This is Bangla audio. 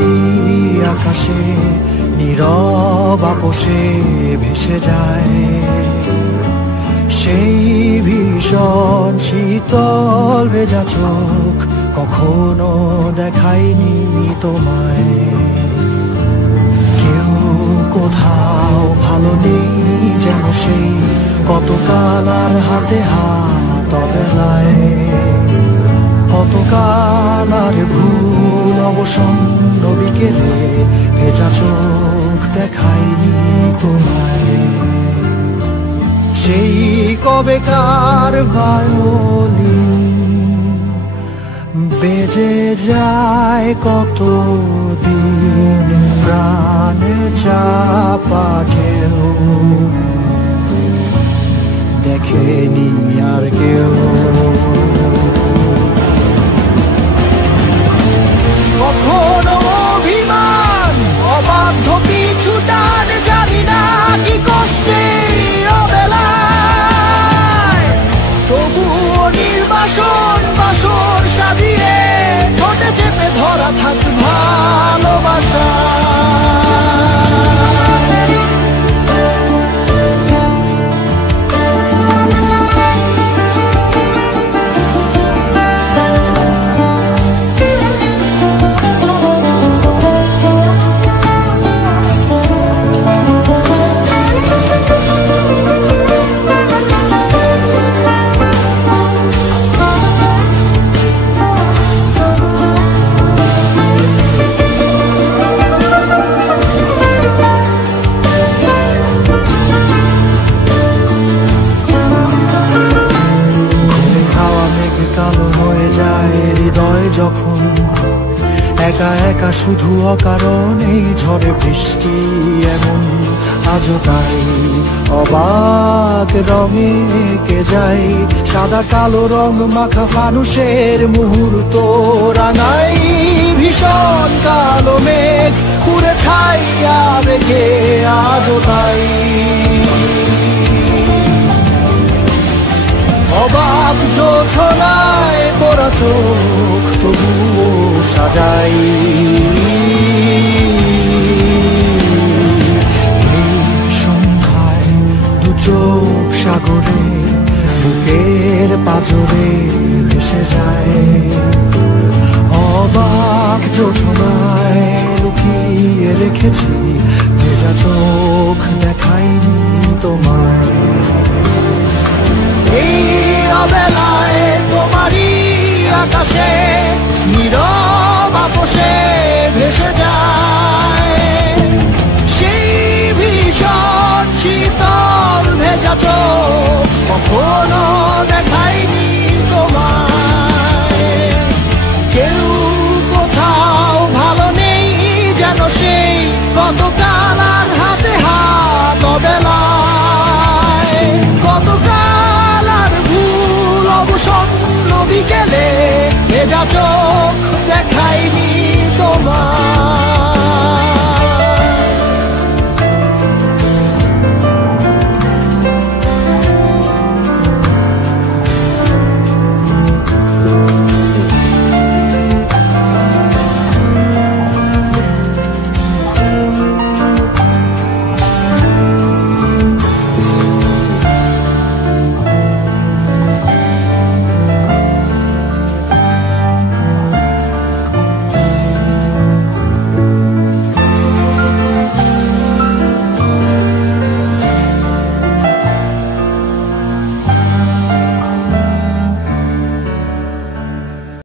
তোমারই আকাশে নীরব আপোষে ভেসে যায় সেই ভীষণ শীতল ভেজা চোখ কখনো দেখায়নি তোমায়। কেউ কোথাও ভালো নেই যেন সেই কতকাল আর হাতে হাত অবেলায়, কতকাল আর ভুল অবসন্ন বিকেলে ভেজা চোখ দেখায়নি তোমায়। সেই কবেকার ভায়োলিন বেজে যায় কতদিন প্রাণে চাপা ঢেউ দেখেনি আর কেউ। কখনো অভিমান অবাধ্য পিছু টান জানি না কি কষ্টে অবেলায়, তবুও নির্বাসন বাসর সাজিয়ে ঠোঁটে চেপে ধরা থাক ভালোবাসা। যখন একা একা শুধু অকারণেই ঝড়ে বৃষ্টি এমন আজও তাই অবাক রঙে কে যায় সাদা কালো রং মাখা ফানুষের মুহূর্ত রাঙাই ভীষণ কালো মেঘ পুরে ছাইয়া রেখে আজও তাই অবাক জোছনায় পড়া চোখ তবুও সাজাই এই সন্ধ্যায় দু চোখ সাগরে বুকের পাঁজরে ভেসে যায় অবাক জোছনায় লুকিয়ে রেখেছি ভেজা চোখ দেখাইনি তোমায়। এই অবেলায় তোমারই আকাশে নীরব আপোষে ভেসে যায় সেই ভীষণ শীতল ভেজা চোখ কখনো দেখায়নি তোমায়। কেউ কোথাও ভালো নেই যেন সেই কতকাল আর হাতে হাত অবেলায়, কতকাল অবসন্ন বিকেলে ভেজা চোখ